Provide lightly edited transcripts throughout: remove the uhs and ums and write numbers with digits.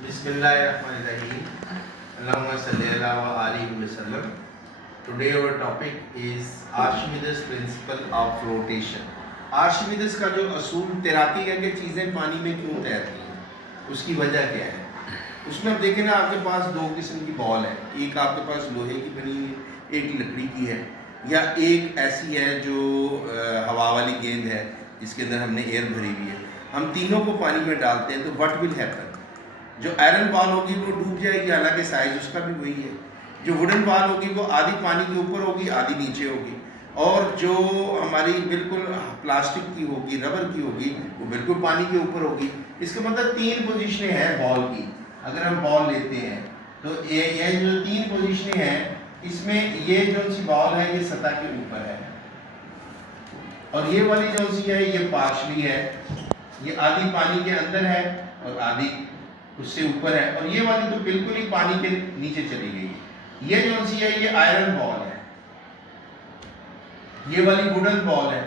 Bismillahirrahmanirrahim. Allahumma salli ala wa alihi wa sallam. Today our topic is Archimedes principle of rotation. आर्शिमिदस का जो असूल तैराकी है कि चीज़ें पानी में क्यों तैरती हैं, उसकी वजह क्या है। उसमें अब देखें ना, आपके पास दो किस्म की बॉल है, एक आपके पास लोहे की बनी हुई है, एक लकड़ी की है, या एक ऐसी है जो हवा वाली गेंद है जिसके अंदर हमने एयर भरी हुई है। हम तीनों को पानी में डालते हैं तो व्हाट विल हैपन। जो आयरन बॉल होगी वो डूब जाएगी, हालांकि साइज उसका भी वही है। जो वुडन बॉल होगी वो आधी पानी के ऊपर होगी, आधी नीचे होगी। और जो हमारी बिल्कुल प्लास्टिक की होगी, रबर की होगी, वो बिल्कुल पानी के ऊपर होगी। इसका मतलब तीन पोजीशनें हैं बॉल की। अगर हम बॉल लेते हैं तो ये जो तीन पोजीशनें हैं, इसमें ये जो सी बॉल है ये सतह के ऊपर है, और ये वाली जो सी है ये पार्शली है, ये आधी पानी के अंदर है और आधी उससे ऊपर है, और ये वाली तो बिल्कुल ही पानी के नीचे चली गई है। ये जो सी है ये आयरन बॉल है, ये वाली वुडन बॉल है,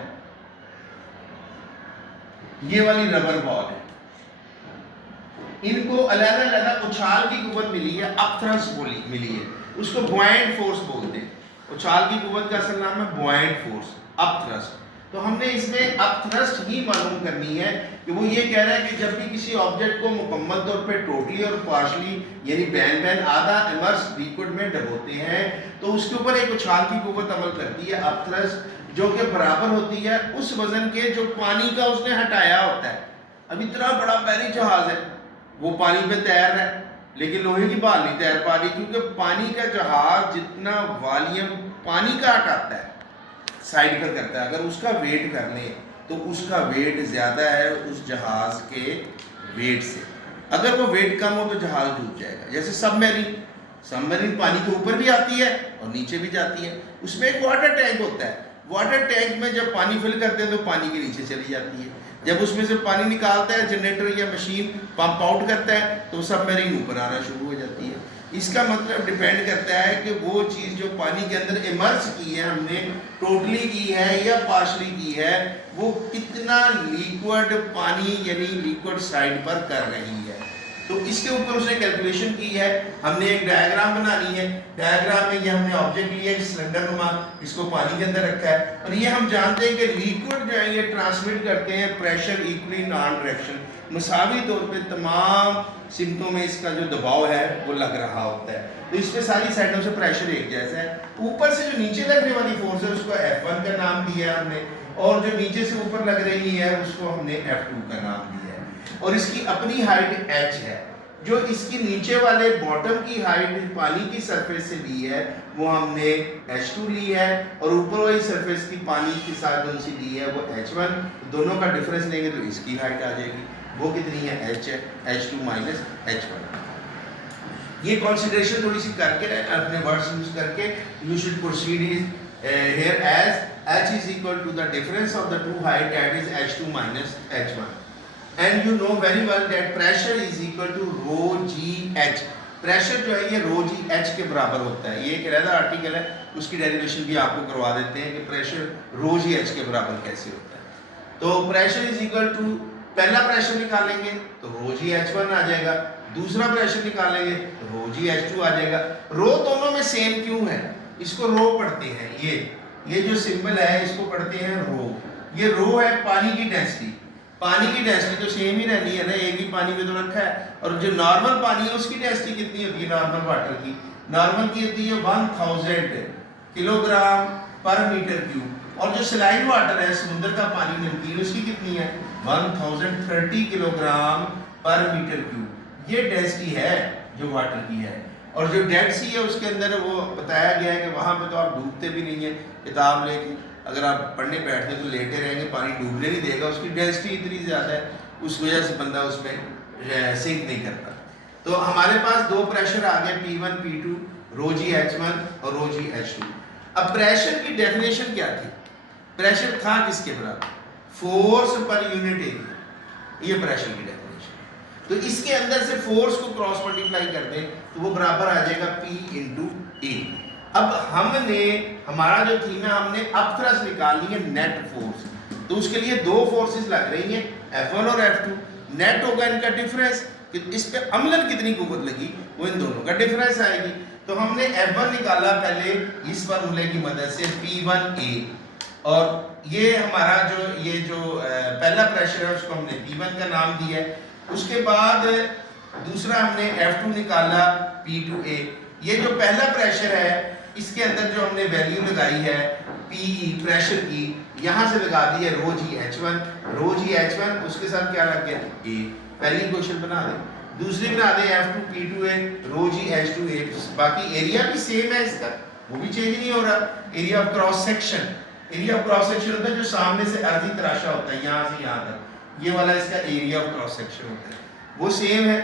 ये वाली रबर बॉल है। इनको अलग-अलग उछाल की कुव्वत मिली है, अपथ्रस्ट मिली है, उसको बुआयंट फोर्स बोलते हैं। उछाल की कुव्वत का असल नाम है बुआयंट फोर्स, अपथ्रस्ट। तो हमने इसमें अपथ्रस्ट ही मालूम करनी है कि वो ये कह रहा है कि जब भी किसी ऑब्जेक्ट को मुकम्मल तौर पे टोटली और पार्शली यानी बैन आधा इमर्स लिक्विड में डुबोते हैं तो उसके ऊपर एक उछाल की कुव्वत अमल करती है, अपथ्रस्ट, जो कि बराबर होती है उस वजन के जो पानी का उसने हटाया होता है। अब इतना बड़ा बैरी जहाज है, वो पानी पे तैर रहा है, लेकिन लोहे की बॉल नहीं तैर पा रही, क्योंकि पानी का जहाज जितना वॉल्यूम पानी का हटाता है साइड पर करता है, अगर उसका वेट कर लें तो उसका वेट ज़्यादा है उस जहाज़ के वेट से। अगर वो वेट कम हो तो जहाज़ डूब जाएगा। जैसे सबमरीन पानी के ऊपर भी आती है और नीचे भी जाती है। उसमें एक वाटर टैंक होता है, वाटर टैंक में जब पानी फिल करते हैं तो पानी के नीचे चली जाती है, जब उसमें से पानी निकालता है जनरेटर या मशीन पंप आउट करता है तो सबमरीन ऊपर आना शुरू हो जाती है। इसका मतलब डिपेंड करता है कि वो चीज़ जो पानी के अंदर इमर्स की है हमने, टोटली की है या पार्शली की है, वो कितना लिक्विड पानी यानी लिक्विड साइड पर कर रही है। तो इसके ऊपर उसने कैलकुलेशन की है। हमने एक डायग्राम बनानी है, डायग्राम में ये हमने ऑब्जेक्ट लिया है सिलेंडर नुमा, इसको पानी के अंदर रखा है, और ये हम जानते हैं कि लिक्विड जो है ये ट्रांसमिट करते हैं प्रेशर इक्वली नॉन डायरेक्शन, मसावी तौर पे तमाम सिमटों में इसका जो दबाव है वो लग रहा होता है। तो इसमें सारी साइडों से प्रेशर एक जैसा है। ऊपर से जो नीचे लगने वाली फोर्स है उसको F1 का नाम दिया है हमने, और जो नीचे से ऊपर लग रही है उसको हमने F2 का नाम दिया है। और इसकी अपनी हाइट h है। जो इसकी नीचे वाले बॉटम की हाइट पानी की सरफेस से ली है वो हमने h2 ली है, और ऊपर वाली सरफेस की पानी के साथ जो सी ली है वो h1। दोनों का डिफरेंस लेंगे तो इसकी हाइट आ जाएगी, वो कितनी है h है, h2 माइनस h1। ये कंसीडरेशन थोड़ी सी करके अपने वर्ड्स यूज करके you should proceed here as h is equal to the difference of the two height, that is h2 minus h1, and you know very well that pressure is equal to rho g h। Pressure जो है ये रो जी H के बराबर होता है। ये एक अलग आर्टिकल है, उसकी डेरिवेशन भी आपको करवा देते हैं कि प्रेशर रो जी एच के बराबर कैसे होता है। तो प्रेशर इज इक्वल टू, पहला प्रेशर निकालेंगे तो रो जी H1 आ जाएगा, दूसरा प्रेशर निकालेंगे तो रो जी H2 आ जाएगा। रो दोनों में सेम क्यों है, इसको रो पढ़ते हैं, ये जो सिंबल है इसको पढ़ते हैं रो। ये रो है पानी की डेंसिटी, पानी की डेंसिटी तो सेम ही रहनी है ना, एक ही पानी में तो रखा है। और जो नॉर्मल पानी है उसकी डेंसिटी कितनी होती है नॉर्मल वाटर की, नॉर्मल की होती है 1000 किलोग्राम पर मीटर क्यूब, और जो सलाइन वाटर है समुद्र का पानी नमकीन उसकी कितनी है 1030 किलोग्राम पर मीटर क्यूब। ये डेंसिटी है जो वाटर की है। और जो डेड सी है उसके अंदर वो बताया गया है कि वहाँ पे तो आप डूबते भी नहीं है, किताब लेके अगर आप पढ़ने बैठते तो लेटे रहेंगे, पानी डूबने नहीं देगा, उसकी डेंसिटी इतनी ज़्यादा है, उस वजह से बंदा उसमें सिंक नहीं करता। तो हमारे पास दो प्रेशर आ गए P1 P2, रो जी H1 और रो जी H2। अब प्रेशर की डेफिनेशन क्या थी, प्रेशर था किसके बराबर, फोर्स पर यूनिट एरिया, ये प्रेशर की डेफिनेशन। तो इसके अंदर से फोर्स को क्रॉस मल्टीप्लाई कर दें तो वो बराबर आ जाएगा P इंटू ए। अब हमने हमारा जो थीम है हमने अपथ्रस्ट निकालनी है नेट फोर्स, तो उसके लिए दो फोर्सेस लग रही हैं F1 और F2। नेट होगा इनका डिफरेंस, कि इस पे अम्लन कितनी कुव्वत लगी, वो इन दोनों का डिफरेंस आएगी। तो हमने F1 निकाला पहले इस फार्मूले की मदद से P1A, और ये हमारा जो पहला प्रेशर है उसको हमने P1 का नाम दिया है। उसके बाद दूसरा हमने F2 निकाला P2A। ये जो पहला प्रेशर है इसके अंदर जो हमने वैल्यू लगाई है PE प्रेशर की, यहाँ से लगा दी है रो जी H1, उसके साथ क्या लग गया A। पहली क्वेश्चन बना दें, दूसरी बना दें F2 P2A रो जी H2A। बाकी एरिया भी सेम है इसका, वो भी चेंज नहीं हो रहा। एरिया ऑफ क्रॉस सेक्शन होता है जो सामने से अर्धी तराशा होता है यहाँ से यहाँ तक, ये वाला इसका एरिया ऑफ क्रॉस सेक्शन होता है, वो सेम है।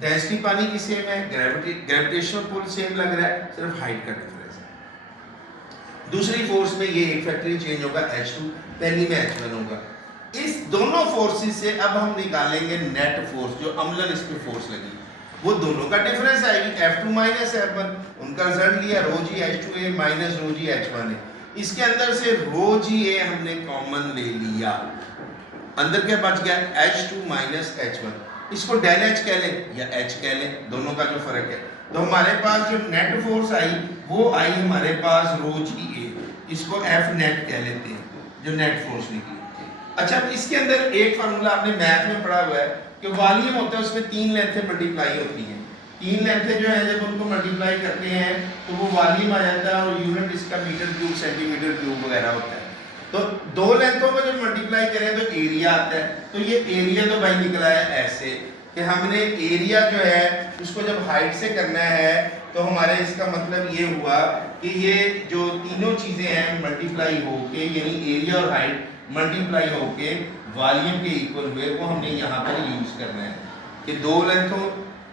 डेंसिटी पानी की सेम है, ग्रेविटेशनल पुल सेम लग रहा है, सिर्फ हाइट का डिफरेंस है। दूसरी फोर्स में ये एक फैक्टर चेंज होगा H2, पहली में H1 होगा। इस दोनों फोर्सेस से अब हम निकालेंगे नेट फोर्स, जो अम्लन इस पे फोर्स लगी, वो दोनों का डिफरेंस आएगी F2 माइनस F1। उनका रिजल्ट लिया रो जी H2A माइनस रो जी H1A। इसके अंदर से रो जी A हमने कॉमन ले लिया, अंदर क्या बच गया H2 माइनस H1। इसको डेल H कह लें या H कह लें, दोनों का जो फर्क है। तो हमारे पास जो नेट फोर्स आई वो आई हमारे पास रो जी A, इसको F नेट कह लेते हैं, जो नेट फोर्स निकली। अच्छा, इसके अंदर एक फार्मूला आपने मैथ में पढ़ा हुआ है कि वॉल्यूम होता है उसमें 3 लेंथें मल्टीप्लाई होती हैं। 3 लेंथें जो है जब उनको मल्टीप्लाई करते हैं तो वो वॉल्यूम आ जाता है, और यूनिट इसका मीटर क्यूब सेंटीमीटर क्यूब वगैरह होता है। तो 2 लेंथों को जब मल्टीप्लाई करें तो एरिया आता है। तो ये एरिया तो भाई निकला है ऐसे कि हमने एरिया जो है उसको जब हाइट से करना है तो हमारे इसका मतलब ये हुआ कि ये जो तीनों चीज़ें हैं मल्टीप्लाई होके, यानी एरिया और हाइट मल्टीप्लाई होके वॉल्यूम के इक्वल हुए, वो हमने यहाँ पर यूज करना है कि 2 लेंथों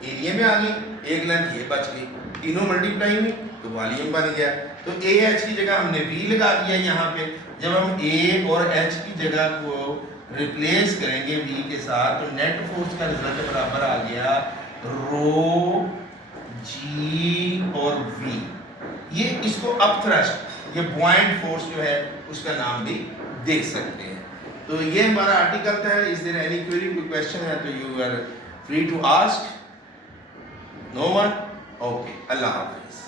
एरिया में आ गई, 1 लेंथ ये बच गई, तीनों मल्टीप्लाई हुई तो वॉल्यूम बन गया। तो ए एच की जगह हमने वी लगा दिया यहाँ पे। जब हम ए और एच की जगह को रिप्लेस करेंगे वी के साथ तो नेट फोर्स का रिजल्ट बराबर आ गया रो जी और वी। ये इसको अपथ्रस्ट, ये बॉइंट फोर्स जो है उसका नाम भी देख सकते हैं। तो ये हमारा आर्टिकल था। इज देयर एनी क्वेरी, कोई क्वेश्चन है तो you are free to ask. No one? Okay, अल्लाह हाफिज।